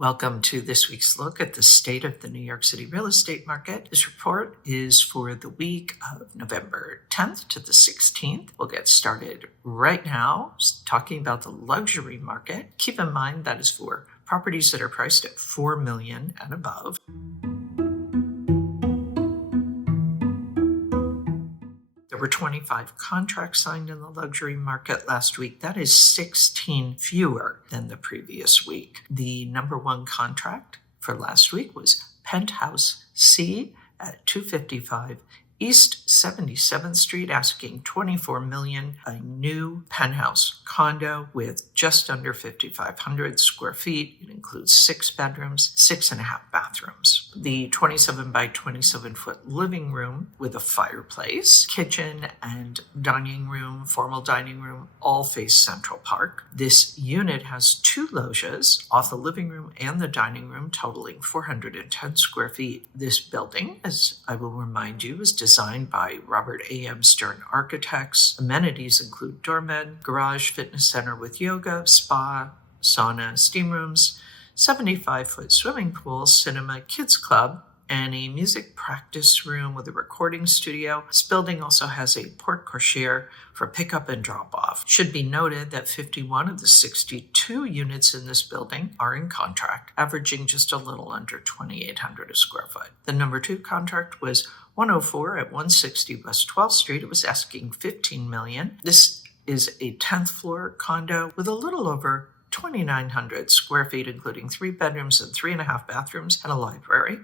Welcome to this week's look at the state of the New York City real estate market. This report is for the week of November 10th to the 16th. We'll get started right now talking about the luxury market. Keep in mind that is for properties that are priced at $4 million and above. There were 25 contracts signed in the luxury market last week. That is 16 fewer than the previous week. The number one contract for last week was Penthouse C at 255 East 77th Street, asking $24 million, a new penthouse condo with just under 5,500 square feet. It includes 6 bedrooms, 6.5 bathrooms. The 27 by 27 foot living room with a fireplace, kitchen, and dining room, formal dining room, all face Central Park. This unit has 2 loges off the living room and the dining room, totaling 410 square feet. This building, as I will remind you, is designed by Robert A.M. Stern Architects. Amenities include doorman, garage, fitness center with yoga, spa, sauna, steam rooms, 75-foot swimming pool, cinema, kids club, and a music practice room with a recording studio. This building also has a porte cochere for pickup and drop-off. Should be noted that 51 of the 62 units in this building are in contract, averaging just a little under 2,800 a square foot. The number 2 contract was 104 at 160 West 12th Street. It was asking $15 million. This is a 10th floor condo with a little over 2,900 square feet, including 3 bedrooms and 3.5 bathrooms and a library.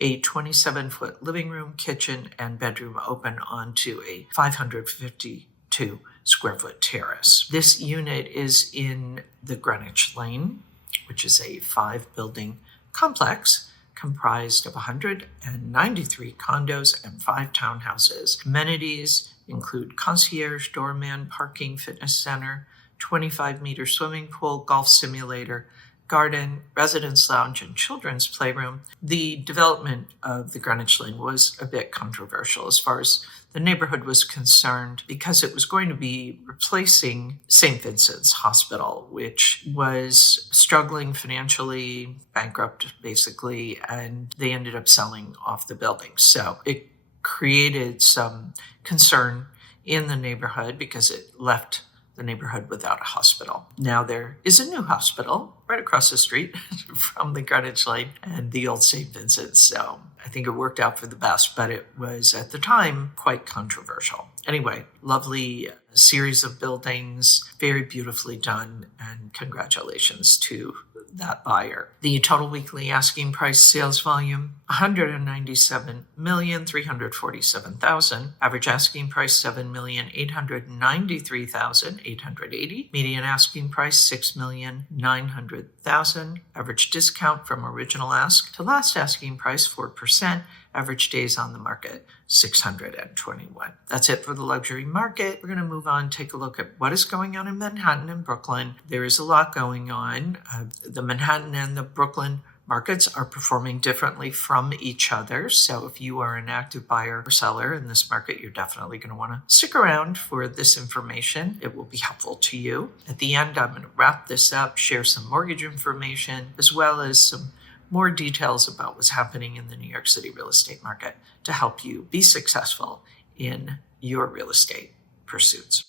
A 27-foot living room, kitchen, and bedroom open onto a 552 square foot terrace. This unit is in the Greenwich Lane, which is a 5-building complex comprised of 193 condos and 5 townhouses. Amenities include concierge, doorman, parking, fitness center, 25-meter swimming pool, golf simulator, garden, residence lounge, and children's playroom. The development of the Greenwich Lane was a bit controversial as far as the neighborhood was concerned, because it was going to be replacing St. Vincent's Hospital, which was struggling financially, bankrupt basically, and they ended up selling off the building. So it created some concern in the neighborhood because it left the neighborhood without a hospital. Now there is a new hospital right across the street from the Greenwich Lane and the old St. Vincent's. So I think it worked out for the best, but it was at the time quite controversial. Anyway, lovely series of buildings, very beautifully done, and congratulations to that buyer. The total weekly asking price sales volume, 197,347,000. Average asking price, 7,893,880. Median asking price, 6,900,000. Average discount from original ask to last asking price, 4%. Average days on the market, 621. That's it for the luxury market. We're going to move on, take a look at what is going on in Manhattan and Brooklyn. There is a lot going on. The Manhattan and the Brooklyn markets are performing differently from each other. So if you are an active buyer or seller in this market, you're definitely going to want to stick around for this information. It will be helpful to you. At the end, I'm going to wrap this up, share some mortgage information, as well as some more details about what's happening in the New York City real estate market to help you be successful in your real estate pursuits.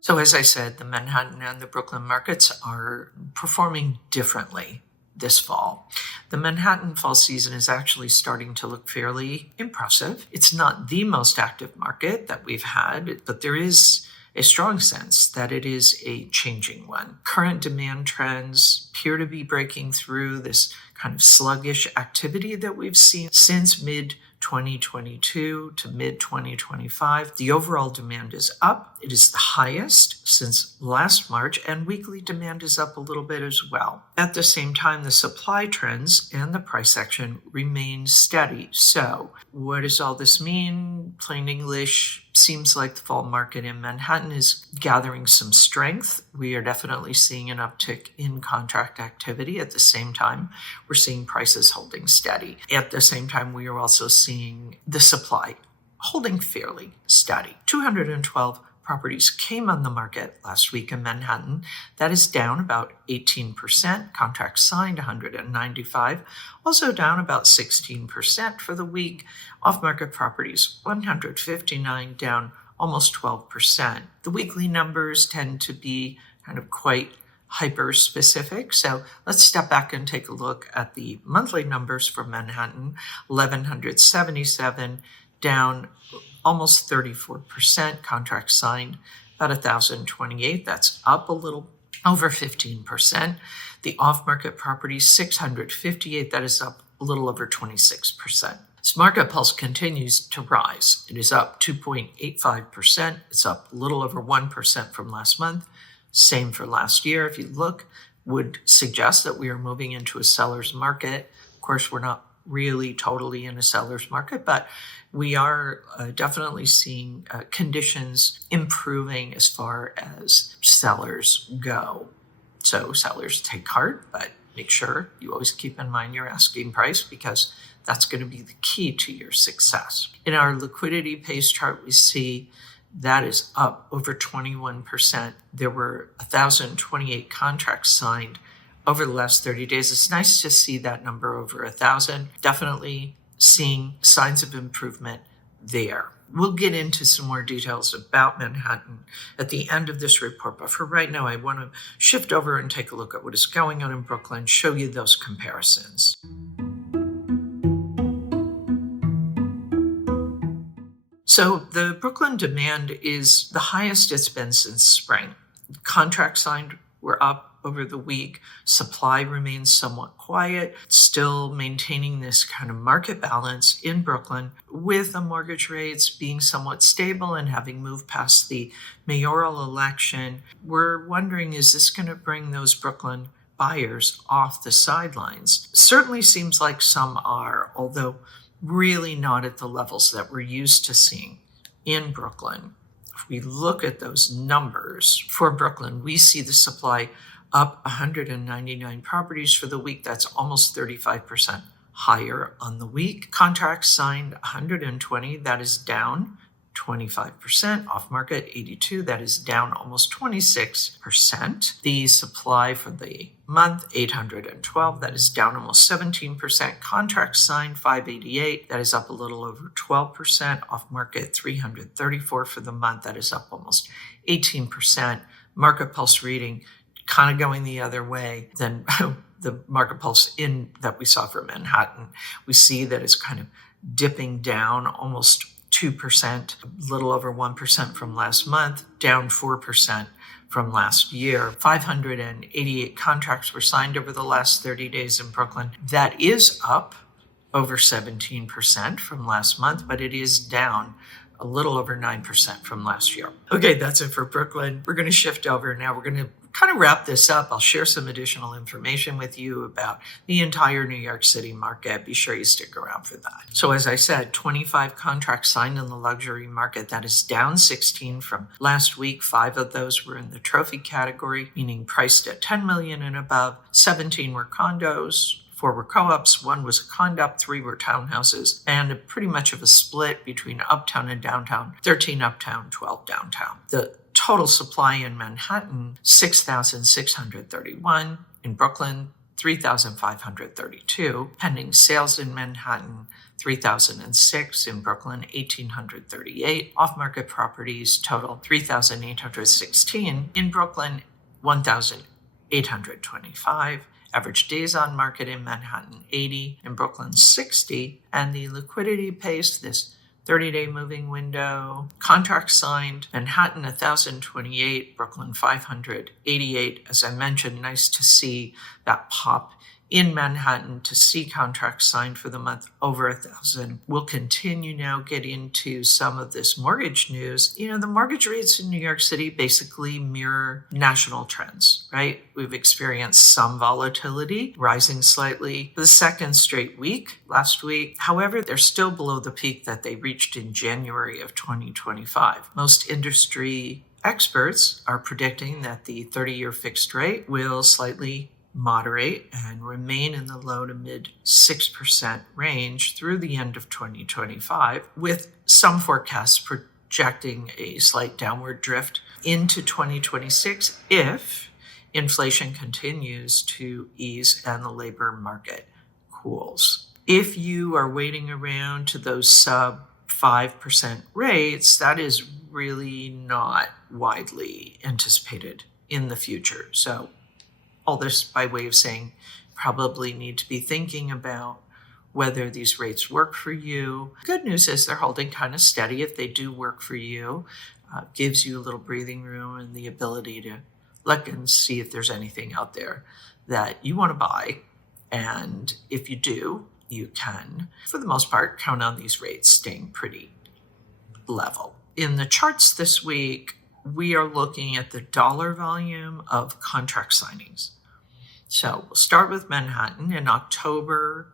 So as I said, the Manhattan and the Brooklyn markets are performing differently this fall. The Manhattan fall season is actually starting to look fairly impressive. It's not the most active market that we've had, but there is a strong sense that it is a changing one. Current demand trends appear to be breaking through this kind of sluggish activity that we've seen since mid-2022 to mid-2025. The overall demand is up. It is the highest since last March, and weekly demand is up a little bit as well. At the same time, the supply trends and the price action remain steady. So what does all this mean? Plain English, seems like the fall market in Manhattan is gathering some strength. We are definitely seeing an uptick in contract activity. At the same time, we're seeing prices holding steady. At the same time, we are also seeing the supply holding fairly steady. 212 properties came on the market last week in Manhattan. That is down about 18%. Contracts signed 195, also down about 16% for the week. Off-market properties 159, down almost 12%. The weekly numbers tend to be kind of quite hyper-specific. So let's step back and take a look at the monthly numbers for Manhattan. 1,177, down almost 34%. Contracts signed about 1,028. That's up a little over 15%. The off-market properties 658. That is up a little over 26%. This market pulse continues to rise. It is up 2.85%. It's up a little over 1% from last month. Same for last year. If you look, would suggest that we are moving into a seller's market. Of course, we're not really totally in a seller's market, but we are definitely seeing conditions improving as far as sellers go. So sellers take heart, but make sure you always keep in mind your asking price, because that's going to be the key to your success. In our liquidity pace chart, we see that is up over 21%. There were 1,028 contracts signed over the last 30 days. It's nice to see that number over 1,000. Definitely seeing signs of improvement there. We'll get into some more details about Manhattan at the end of this report, but for right now, I want to shift over and take a look at what is going on in Brooklyn, show you those comparisons. So the Brooklyn demand is the highest it's been since spring. Contracts signed were up over the week. Supply remains somewhat quiet, still maintaining this kind of market balance in Brooklyn, with the mortgage rates being somewhat stable and having moved past the mayoral election. We're wondering, is this going to bring those Brooklyn buyers off the sidelines? Certainly seems like some are, although really not at the levels that we're used to seeing in Brooklyn. If we look at those numbers for Brooklyn, we see the supply up 199 properties for the week. That's almost 35% higher on the week. Contracts signed 120. That is down 25%. Off market 82. That is down almost 26%. The supply for the month 812. That is down almost 17%. Contracts signed 588. That is up a little over 12%. Off market 334 for the month. That is up almost 18%. Market pulse reading kind of going the other way than the market pulse in that we saw for Manhattan. We see that it's kind of dipping down almost 2%, a little over 1% from last month, down 4% from last year. 588 contracts were signed over the last 30 days in Brooklyn. That is up over 17% from last month, but it is down a little over 9% from last year. Okay, that's it for Brooklyn. We're going to shift over now. We're going to kind of wrap this up. I'll share some additional information with you about the entire New York City market. Be sure you stick around for that. So as I said, 25 contracts signed in the luxury market. That is down 16 from last week. 5 of those were in the trophy category, meaning priced at $10 million and above. 17 were condos. 4 were co-ops, 1 was a condop, 3 were townhouses, and pretty much of a split between uptown and downtown, 13 uptown, 12 downtown. The total supply in Manhattan, 6,631. In Brooklyn, 3,532. Pending sales in Manhattan, 3,006. In Brooklyn, 1,838. Off-market properties total, 3,816. In Brooklyn, 1,825. Average days on market in Manhattan, 80. In Brooklyn, 60. And the liquidity pace, this 30-day moving window, contracts signed, Manhattan 1,028, Brooklyn 588. As I mentioned, nice to see that pop in Manhattan, to see contracts signed for the month over 1,000. We'll continue now, get into some of this mortgage news. You know, the mortgage rates in New York City basically mirror national trends, right? We've experienced some volatility, rising slightly for the second straight week last week. However, they're still below the peak that they reached in January of 2025. Most industry experts are predicting that the 30-year fixed rate will slightly moderate and remain in the low to mid 6% range through the end of 2025, with some forecasts projecting a slight downward drift into 2026 if inflation continues to ease and the labor market cools. If you are waiting around to those sub 5% rates, that is really not widely anticipated in the future. So all this by way of saying, probably need to be thinking about whether these rates work for you. Good news is they're holding kind of steady. If they do work for you, gives you a little breathing room and the ability to look and see if there's anything out there that you want to buy. And if you do, you can, for the most part, count on these rates staying pretty level. In the charts this week, we are looking at the dollar volume of contract signings. So we'll start with Manhattan. In October,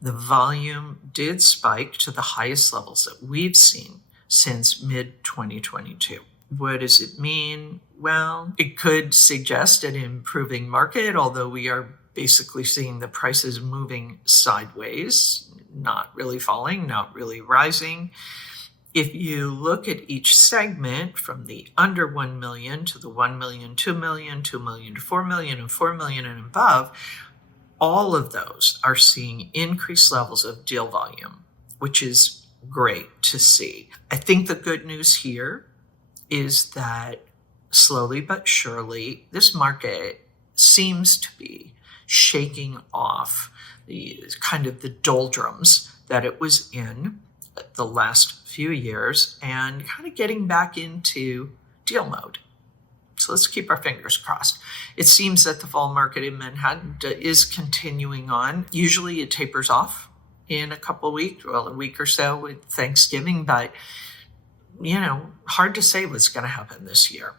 the volume did spike to the highest levels that we've seen since mid-2022. What does it mean? Well, it could suggest an improving market, although we are basically seeing the prices moving sideways, not really falling, not really rising. If you look at each segment from the under 1 million to the 1 million, 2 million, 2 million to 4 million, and 4 million and above, all of those are seeing increased levels of deal volume, which is great to see. I think the good news here is that slowly but surely, this market seems to be shaking off the kind of the doldrums that it was in the last few years and kind of getting back into deal mode. So let's keep our fingers crossed. It seems that the fall market in Manhattan is continuing on. Usually it tapers off in a couple of weeks, well, a week or so with Thanksgiving, but hard to say what's going to happen this year.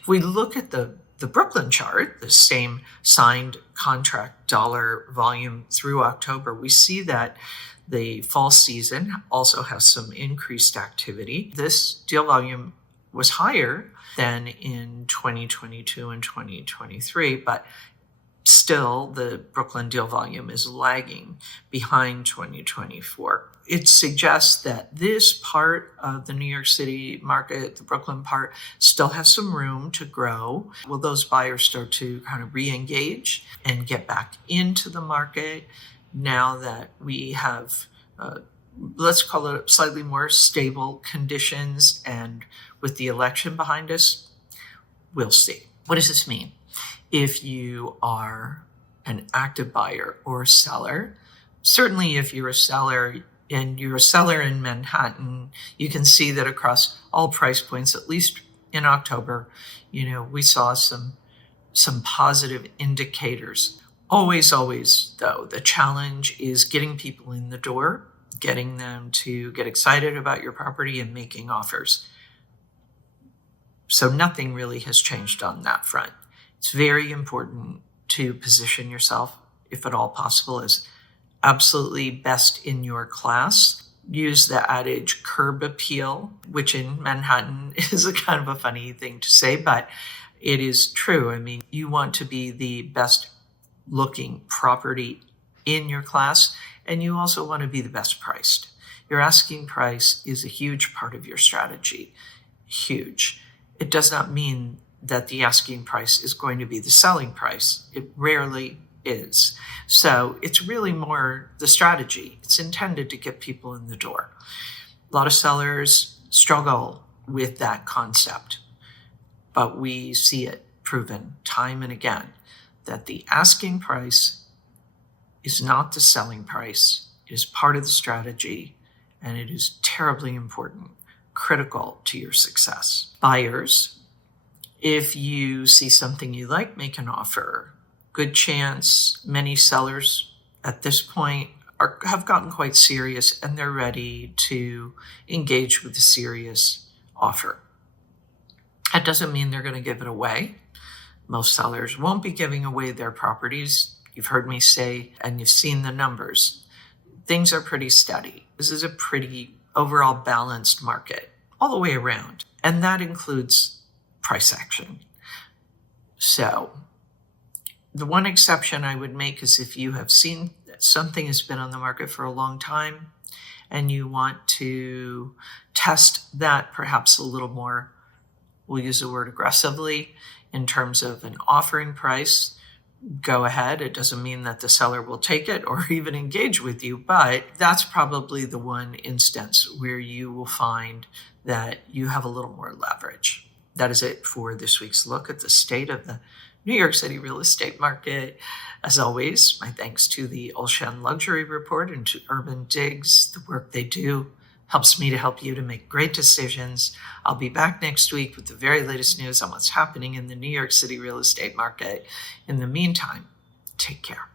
If we look at the Brooklyn chart, the same signed contract dollar volume through October, we see that the fall season also has some increased activity. This deal volume was higher than in 2022 and 2023, but still the Brooklyn deal volume is lagging behind 2024. It suggests that this part of the New York City market, the Brooklyn part, still has some room to grow. Will those buyers start to kind of re-engage and get back into the market now that we have, let's call it slightly more stable conditions, and with the election behind us? We'll see. What does this mean? If you are an active buyer or seller, certainly if you're a seller and you're a seller in Manhattan, you can see that across all price points, at least in October, we saw some positive indicators. Always, though, the challenge is getting people in the door, getting them to get excited about your property and making offers. So nothing really has changed on that front. It's very important to position yourself, if at all possible, as absolutely best in your class. Use the adage curb appeal, which in Manhattan is a kind of a funny thing to say, but it is true. I mean, you want to be the best looking property in your class, and you also want to be the best priced. Your asking price is a huge part of your strategy. Huge. It does not mean that the asking price is going to be the selling price. It rarely is. So it's really more the strategy. It's intended to get people in the door. A lot of sellers struggle with that concept, but we see it proven time and again that the asking price is not the selling price. It is part of the strategy, and it is terribly important, critical to your success. Buyers, if you see something you like, make an offer. Good chance many sellers at this point have gotten quite serious, and they're ready to engage with a serious offer. That doesn't mean they're going to give it away. Most sellers won't be giving away their properties. You've heard me say, and you've seen the numbers. Things are pretty steady. This is a pretty overall balanced market all the way around, and that includes price action. So the one exception I would make is if you have seen that something has been on the market for a long time and you want to test that perhaps a little more, we'll use the word aggressively, in terms of an offering price, go ahead. It doesn't mean that the seller will take it or even engage with you, but that's probably the one instance where you will find that you have a little more leverage. That is it for this week's look at the state of the New York City real estate market. As always, my thanks to the Olshan Luxury Report and to Urban Digs. The work they do helps me to help you to make great decisions. I'll be back next week with the very latest news on what's happening in the New York City real estate market. In the meantime, take care.